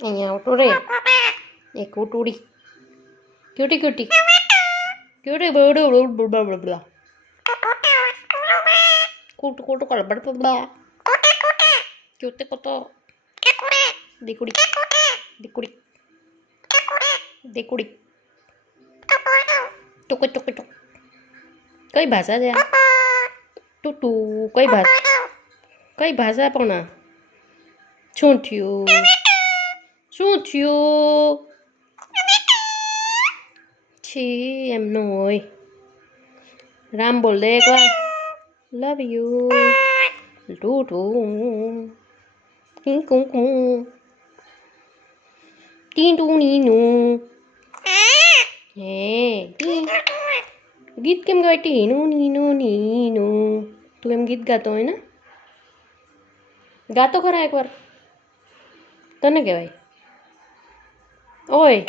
અહીંયા આવતો રે એક ઉટુડી ક્યુટી ક્યુટી ક્યુટી બડા કૂટ કૂટ કર બડા ક્યુટી કોતો દીકુડી દીકુડી દીકુડી ટુક ટુક ટુક કઈ ભાષા છે તું તું કઈ ભાષા પણ શું થયું છી એમ ન હોય રામ બોલ દે એકવાર લવ યુ ટુ ટુ કું ટી ટુ નીનું હે ગીત કેમ ગાય ટીનું નીનું તું એમ ગીત ગાતો હોય ને ગાતો ખરા એકવાર તને કહેવાય ઓય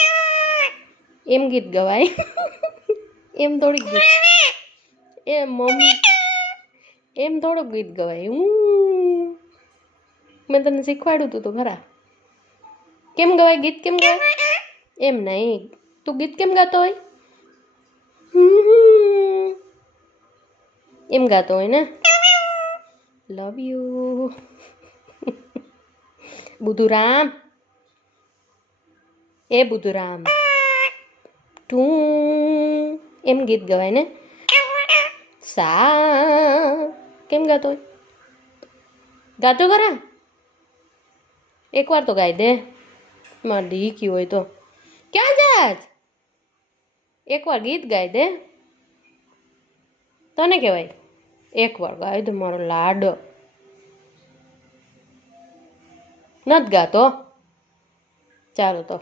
એમ ગીત ગવાય એમ થોડીક ગીત એ મમ્મી એમ થોડુંક ગીત ગવાય મેં તને શીખવાડ્યું તું તો ખરા કેમ ગવાય ગીત કેમ ગવાય એમ નહીં તું ગીત કેમ ગાતો હોય એમ ગાતો હોય ને લવ યુ બુધુરામ એ બુધુરામ તું એમ ગીત ગવાય ને સા કેમ ગાતો હોય ગાતો ખરા એકવાર તો ગાઈ દે મારે ઢીકી હોય તો ક્યાં જાત એકવાર ગીત ગાઈ દે તને કહેવાય એકવાર ગાય દે મારો લાડો નથી ગાતો ચાલો તો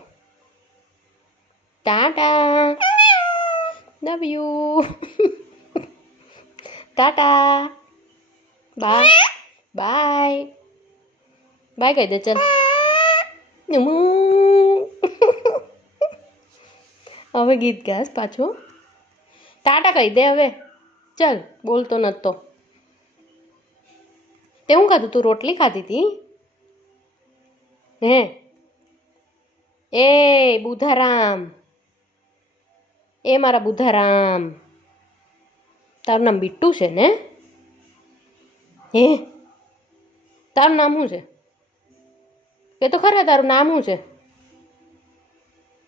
Tata love you tata bye bye bye કહી દે ચાલ હવે ગીત ગાસ પાછું ટાટા કહી દે હવે ચાલ બોલતો નતો તે હું ખાધું તું રોટલી ખાધી હતી હે એ બુધારામ એ મારા બુધારામ તારું નામ બિટ્ટુ છે ને હે તારું નામ શું છે કે તો ખરા તારું નામ શું છે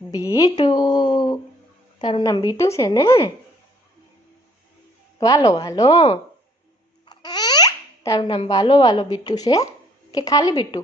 બીટુ તારું નામ બીટુ છે ને વાલો વાલો તારું નામ વાલો વાલો બીટુ છે કે ખાલી બીટુ